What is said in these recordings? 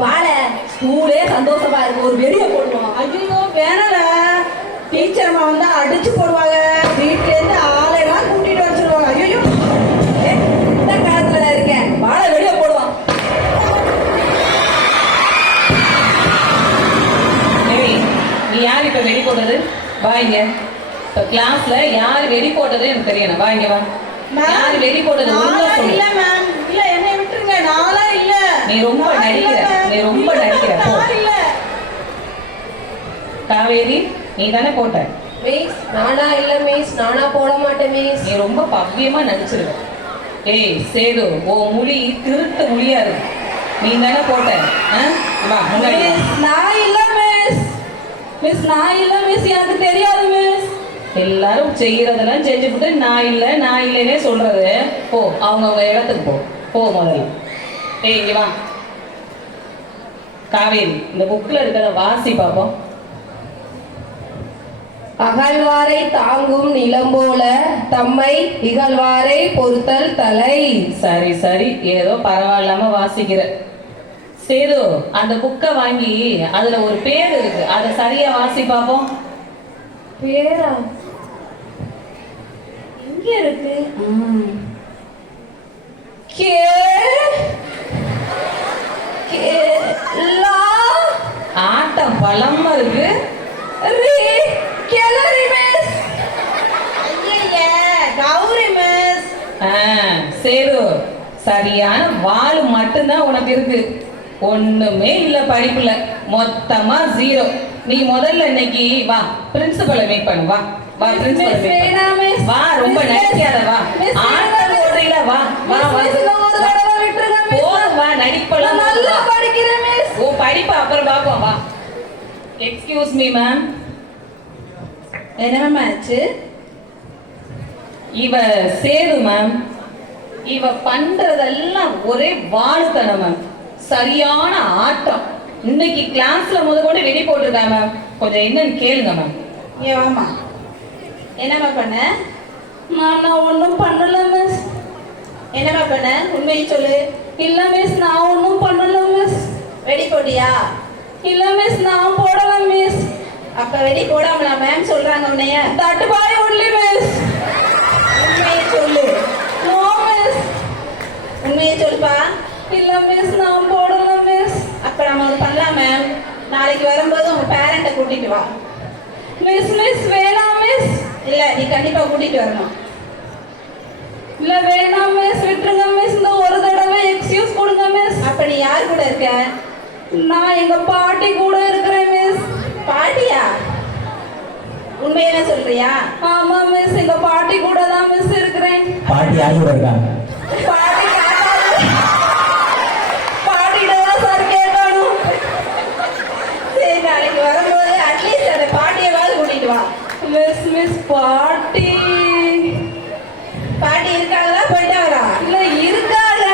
வாழ ஸ்கூலே சந்தோஷமா இருக்கு, ஒரு வெடியை போடுவோம். ஐயோ வேணல, டீச்சர் அம்மா வந்தா அடிச்சு போடுவாங்க, வீட்டுல இருந்து ஆளையெல்லாம் கூட்டிட்டு வர சொல்லுவாங்க. ஐயோ இந்த காலத்துல இருக்கேன், வாழ வெடியை போடுவோம். நீ யார் இப்ப வெடி போட்டது? வாங்க, இப்ப கிளாஸ்ல யார் வெடி போட்டது எனக்கு தெரியணும். வாங்க வா, யார் வெடி போட்டது? இல்ல மேம், இல்ல என்னை விட்டுருங்க, நாளா இல்ல. நீ ரொம்ப நடிக்கிற, நீ ரொம்ப நடிக்கிற. இல்ல காவேரி, நீ தானே போட்ட? மிஸ் நானா இல்ல மிஸ், நானா போட மாட்டேன் மிஸ். நீ ரொம்ப பவ்யமா நடிச்சிருக்க. ஏய் சேது, ஓ மொழி திருட்டு மொழியா இருக்கு. நீ தானே போட்ட? வா முன்னாடி. நான் இல்ல மிஸ். மிஸ் நான் இல்ல மிஸ், எனக்கு தெரியாது மிஸ். எல்லாரும் செய்யறதெல்லாம் செஞ்சுக்கிட்டு நான் இல்லைன்னே சொல்றது. போ, அவங்க இடத்துக்கு போ. போ முதல்ல. ஏய் இங்க வா காவேரி, இந்த புக்ல இருக்கிறத வாசி பாப்போம். அகழ்வாரை தாங்கும் நிலம் போல தம்மை இகழ்வாரை பொறுத்தல் தலை. சரி சரி, ஏதோ பரவாயில்லாம வாசிக்கிற. சேது, அந்த புக்கை வாங்கி அதுல ஒரு பேர் இருக்கு, அதை சரியா வாசி பாப்போம். பேரா எங்க இருக்கு? கே லா. ஆட்டம் பலமா இருக்கு. Gallery miss. ஐயே கௌரி மிஸ். சேது, சரியான வாள் மட்டும்தான் உனக்கு இருக்கு, ஒண்ணுமே இல்ல படிப்புல, மொத்தமா 0. நீ முதல்ல இன்னைக்கு வா பிரின்சிபலை மீட் பண்ணு. வா வா பிரின்சிபல் வா, ரொம்ப நடிக்காத. வா ஆட்டம் ஓடுறீல, வா வா வா வா, நடிப்பெல்லாம் நல்லா படிக்கிறேன் மிஸ். ஓ படிப்பு அப்புறம் பாப்போம். வா. Excuse me ma'am. என்ன மேம் ஆச்சு? இவ சேது மேம், இவ பண்றதெல்லாம் ஒரே வாழுத்தனம் மேம், சரியான ஆட்டம். இன்னைக்கு கிளாஸ்ல முதற்கொண்டு வெடி போட்டிருக்கா மேம், கொஞ்சம் என்னன்னு கேளுங்க மேம். ஏன் வாமா, என்னம்மா பண்ண? நான் ஒன்றும் பண்ணல மிஸ். என்னம்மா பண்ண, உண்மையை சொல்லு. இல்ல மிஸ், நான் ஒன்றும் பண்ணல மிஸ். வெடி போட்டியா? இல்ல மிஸ், நான் போடல மிஸ். அப்ப வெடி போடாமலா மேம் சொல்றாங்க உன்னைய? தட்டுப்பாய் ஒன்லி மிஸ். உண்மையை சொல்லு. No miss. உண்மையை சொல்லுப்பா. இல்ல மிஸ், நான் போடல மிஸ். அப்ப நம்ம ஒன்று பண்ணலாம் மேம், நாளைக்கு வரும்போது உங்க பேரண்ட்டை கூட்டிட்டு வா. மிஸ் மிஸ் வேணாம் மிஸ். இல்ல நீ கண்டிப்பா கூட்டிட்டு வரணும். இல்ல வேணாம் மிஸ், விட்டுருங்க மிஸ். இந்த ஒரு தடவை எக்ஸ்கியூஸ் கொடுங்க மிஸ். அப்ப நீ யார் கூட இருக்க? நான் எங்க பாட்டி கூட இருக்கிறேன் மிஸ். பாட்டியா? உண்மையில சொல்றியா? ஆமா மிஸ், எங்க பாட்டி கூட தான் மிஸ் இருக்கிறேன். பாட்டி யார் கூட இருக்காங்க? பாட்டி பாட்டிட சார் கேட்கணும். சரி, நாளைக்கு வரும்போது அட்லீஸ்ட் அந்த பாட்டியவாவது கூட்டிட்டு வா. மிஸ் மிஸ் பாட்டி பாட்டி இருக்காங்களா, போயிட்டாங்களா? இல்ல இருக்காங்க,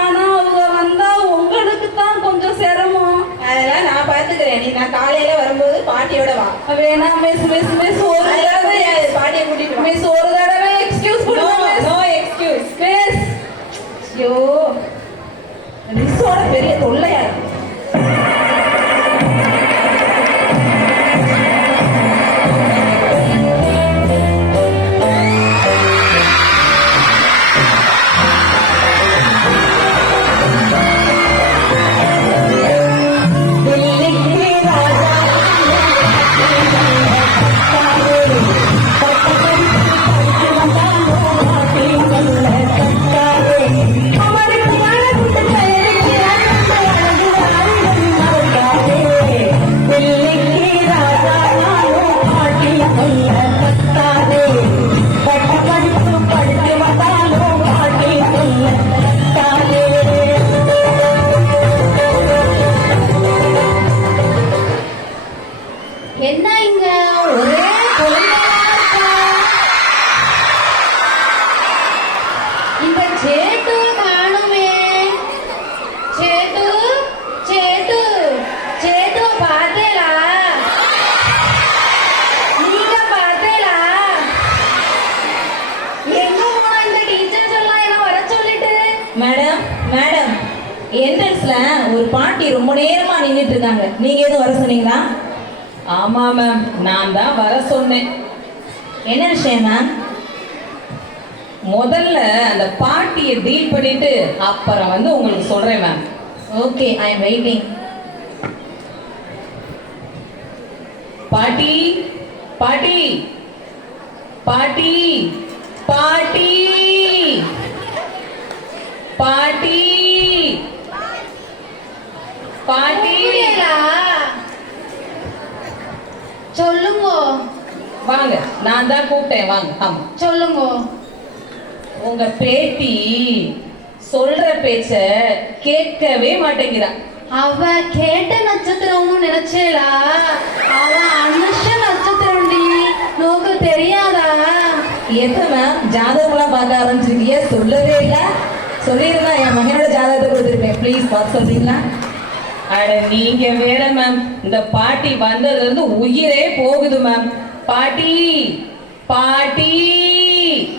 ஆனா அவங்க வந்தா உங்களுக்கு தான் கொஞ்சம் சிரமம். அதெல்லாம் நான் பாத்துக்கிறேன், நான் காலையில வரும்போது பாட்டியோட வா. வேணாம் மிஸ். மிஸ் மிஸ் ஒரு தடவை பாட்டியை கூட்டிட்டு வா. மிஸ், ஒரு தடவை எக்ஸ்கியூஸ் கொடுங்க மிஸ். No excuse. மிஸ் ஐயோ, மிஸ்ஸோட பெரிய தொல்லையா இருக்கு. என்ட்ரன்ஸ்ல ஒரு பாட்டி ரொம்ப நேரமா நின்றுட்டு இருக்காங்க. நீங்க எதுவும் வர சொன்னீங்களா? ஆமா மேம், நான் தான் வர சொன்னேன். என்ன விஷயம் மேம்? முதல்ல அந்த பாட்டியை டீல் பண்ணிட்டு அப்புறம் வந்து உங்களுக்கு சொல்றேன் ma'am. Okay, I am waiting. பாட்டி பாட்டி பாட்டி பாட்டி பாட்டி பாட்டி சொல்லுங்க. வாங்க, நான் தான் கூப்பிட்டேன், வாங்க. ஆமா சொல்லுங்க. உங்க பேத்தி சொல்ற பேச்ச கேட்கவே மாட்டேங்கிறா. அவ கேட்ட நட்சத்திரம்னு நினைச்சேடா, அவ அனுஷ நட்சத்திரம்டி, நோக்கு தெரியாதா? எப்ப மேம் ஜாதகம்லாம் பார்க்க ஆரம்பிச்சிருக்கீங்க? சொல்லவே இல்லை. சொல்லியிருந்தா என் மகனோட ஜாதகத்தை கொடுத்துருப்பேன். ப்ளீஸ் பார்த்து சொல்றீங்களா? அட நீங்க வேற மேம், இந்த பாட்டி வந்ததுல இருந்து உயிரே போகுது மேம். பாட்டி பாட்டி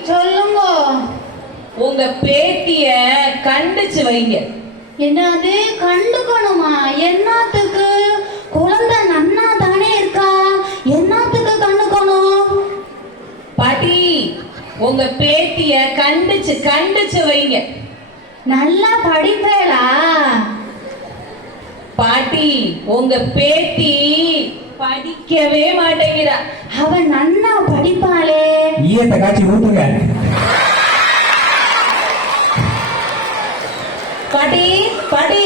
சொல்லுங்க. உங்க பேத்திய கண்டிச்சு வைங்க. என்னது கண்டுக்கணுமா? என்னத்துக்கு? குழந்தை நன்னா தானே இருக்கா, என்னத்துக்கு கண்டுக்கணும்? பாட்டி உங்க பேத்திய கண்டிச்சு கண்டிச்சு வைங்க. நல்லா படிப்பேடா. பாட்டி உங்க பேத்தி படிக்கவே மாட்டேங்கிறா. அவ நன்னா படிப்பாளே. ஈயத்தை காட்சி ஊத்துங்க. பாட்டி பாட்டி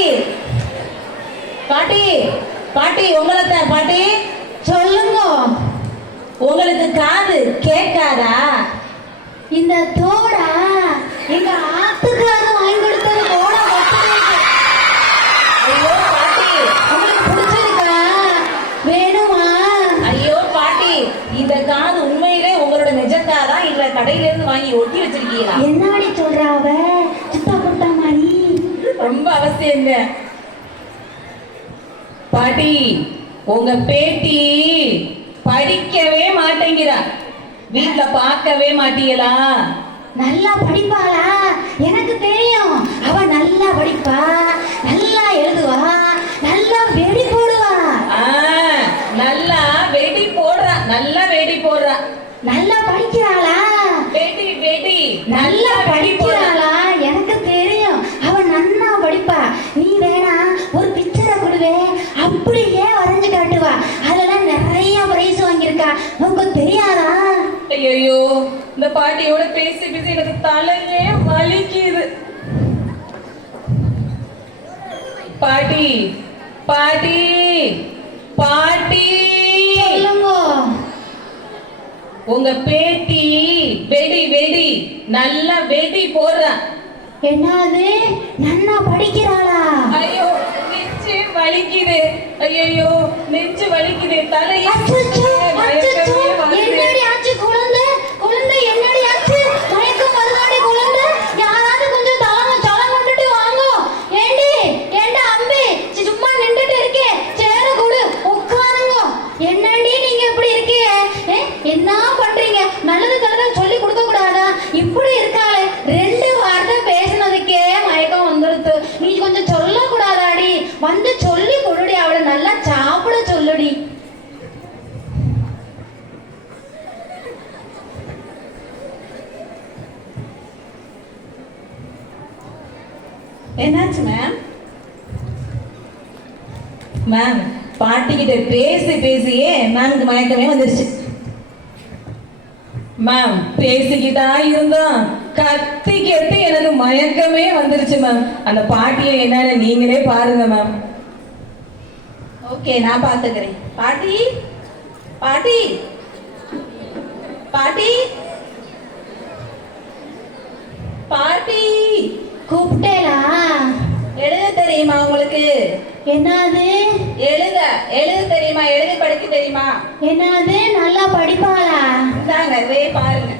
பாட்டி பாட்டி உங்களை தான் பாட்டி. சொல்லுங்க. உங்களுக்கு காது கேட்காதா? இந்த தோடா எங்க ஆத்துக்காரங்க வாங்கி கொடுத்தது தோடா பத்துக்கு. ஐயோ பாட்டி, உங்களுக்கு பிடிச்சிருக்கா? வேணுமா? ஐயோ பாட்டி, இந்த காது உண்மையிலே உங்களோட நிஜ காதா இல்ல கடையில இருந்து வாங்கி ஒட்டி வச்சிருக்கீங்களா? என்னாடி சொல்றா அவ? சுத்தா குட்டா மாதிரி. ரொம்ப அவசியம் இல்ல. பாட்டி உங்க பேத்தி படிக்கவே மாட்டேங்கிறா. வீட்டுல பார்க்கவே மாட்டீங்களா? நல்லா படிப்பாளா? எனக்கு தெரியும். அவ நல்லா படிப்பா, நல்லா எழுதுவா, நல்லா வெடி போடுவா. ஆ, நல்லா வெடி போடுறா, நல்லா வெடி போடுறா. நல்லா படிக்கிறாளா? வெடி வெடி நல்லா படிக்கிறாளா? எனக்கு தெரியும். அவ நன்னா படிப்பா. நீ வேணா ஒரு பிக்சரை கொடுவே, அப்படியே வரைஞ்சு காட்டுவா. அதெல்லாம் நிறைய பிரைஸ் வாங்கியிருக்கா. உங்களுக்கு தெரியாதா? ஐயோ, இந்த பாட்டியோட பேசி பேசி எனக்கு தலையே வலிக்குது. பாட்டி பாட்டி பாட்டி சொல்லுங்க. உங்க பேத்தி வெடி வெடி நல்லா வெடி போடுறா. என்னது? நன்னா படிக்கிறாளா? ஐயோ நெஞ்சு வலிக்குது. ஐயோ நெஞ்சு வலிக்குது. தலையே அச்சச்சோ, அச்சச்சோ, மயக்கமே வருது. என்னடி ஆச்சு? குழந்தை குழந்தை என்னடி ஆச்சு? மயக்கம் வருதாடி குழந்தை? யாராவது கொஞ்சம் தலை கொண்டுட்டு வாங்க. ஏண்டி ஏண்டா அம்பி, சும்மா நின்றுட்டு இருக்கே, சேர கொடு, உட்காருங்க. என்னடி நீங்க இப்படி இருக்கீங்க? என்ன பண்றீங்க? நல்லது கலதான் சொல்லி கொடுக்க கூடாதா? இப்படி இருக்காளே, 2 வார்த்தை பேசினதுக்கே மயக்கம் வந்துருது. நீ கொஞ்சம் சொல்ல கூடாதாடி? வந்து சொல்லி கொடுடி, அவளை நல்லா சாப்பிட சொல்லுடி. என்னாச்சு மேம்? மேம் பாட்டி கிட்ட பேசி பேசியே மேம்க்கு மயக்கமே வந்துருச்சு. மேம் பேசிக்கிட்டா இருந்தோம், கத்தி கத்தி எனக்கு மயக்கமே வந்துருச்சு மேம். அந்த பாட்டியை என்னன்னு நீங்களே பாருங்க மேம். ஓகே, நான் பாத்துக்கிறேன். பாட்டி பாட்டி பாட்டி பாட்டி கூப்பிட்டேலா? எழுத தெரியுமா உங்களுக்கு? என்னது? எழுத தெரியுமா? எழுதி படிக்க தெரியுமா? என்னது? நல்லா படிப்பாளா? இந்தாங்க இதே பாருங்க.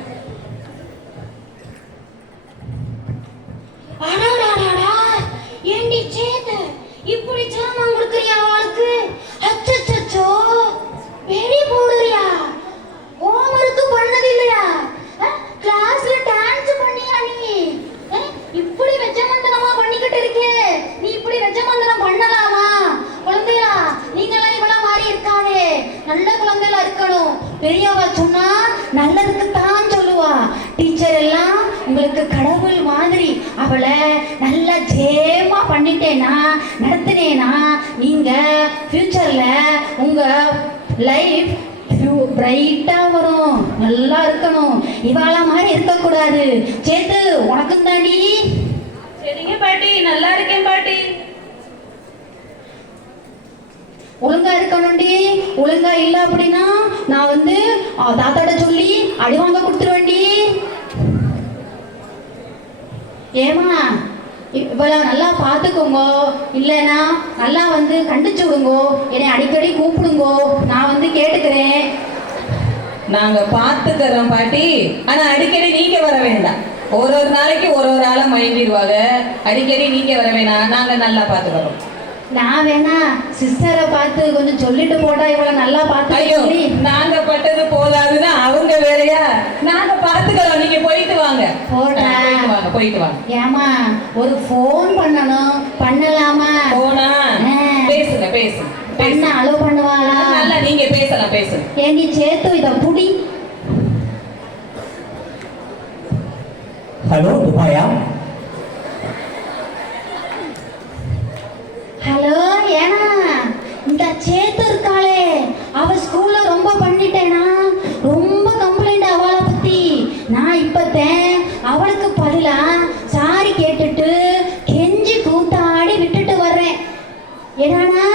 அடாடாடாடா, ஏண்டி சேத்து இப்படி சாமான் கொடுக்குறியா அவளுக்கு? அச்சச்சோ, வெடி போடுறியா? ஹோம்வொர்க் பண்ணது இல்லையா? கிளாஸ்ல டான்ஸ் பண்ணியா நீ? இப்படி வெச்சமந்தனமா பண்ணிக்கிட்டு இருக்கே, நீ உங்களுக்கு கடவுள் மாதிரி அவளை நல்லா ஜேமா பண்ணிட்டேனா நடத்தினேனா நீங்க ஃபியூச்சர்ல உங்க லைஃப் பிரைட்டா வரும். நல்லா இருக்கணும், இவாள மாதிரி இருக்கக்கூடாது. சேத்து உனக்கும் தாண்டி. சரிங்க பாட்டி, நல்லா இருக்கேன் பாட்டி. ஒழுங்கா இருக்கணும்டி. ஒழுங்கா இல்ல அப்படின்னா நான் வந்து தாத்தாட சொல்லி அடி வாங்க கொடுத்துருவேன்டி. ஏமா இவ்வளவு நல்லா பார்த்துக்கோங்க, இல்லைன்னா நல்லா வந்து கண்டிச்சு விடுங்கோ, என்னை அடிக்கடி கூப்பிடுங்கோ, நான் வந்து கேட்டுக்கிறேன். நாங்க பார்த்துக்கிறோம் பாட்டி, ஆனா அடிக்கடி நீங்க வர வேண்டாம். ஒரு நாளைக்கு ஒரு ஆளை மயங்கிடுவாங்க. அடிக்கடி நீங்க வர வேணாம், நாங்க நல்லா பார்த்துக்கிறோம். நான் வேணா சிஸ்டரை பார்த்து கொஞ்சம் சொல்லிட்டு போட்டா இவ்வளவு நல்லா பார்த்து. ஐயோ, நாங்க பட்டது போதாதுன்னா அவங்க வேலையா? நாங்க பார்த்துக்கிறோம், நீங்க போயிட்டு வாங்க. போயிட்டு வாங்க. ஏமா ஒரு ஃபோன் பண்ணணும், பண்ணலாமா? போனா பேசுங்க பண்ண அலோ பண்ணுவாளா? நல்லா நீங்க பேசலாம், பேசுங்க. ஏண்டி சேத்து இத புடி. ஹலோ துபாயா. ஹலோ, ஏனா இந்த சேத்து இருக்காளே, அவ ஸ்கூல்ல ரொம்ப பண்ணிட்டேனா, ரொம்ப கம்ப்ளைண்ட் அவளை பத்தி. நான் இப்பத்தேன் அவளுக்கு பதிலா சாரி கேட்டுட்டு கெஞ்சி கூத்தாடி விட்டுட்டு வர்றேன். ஏன்னா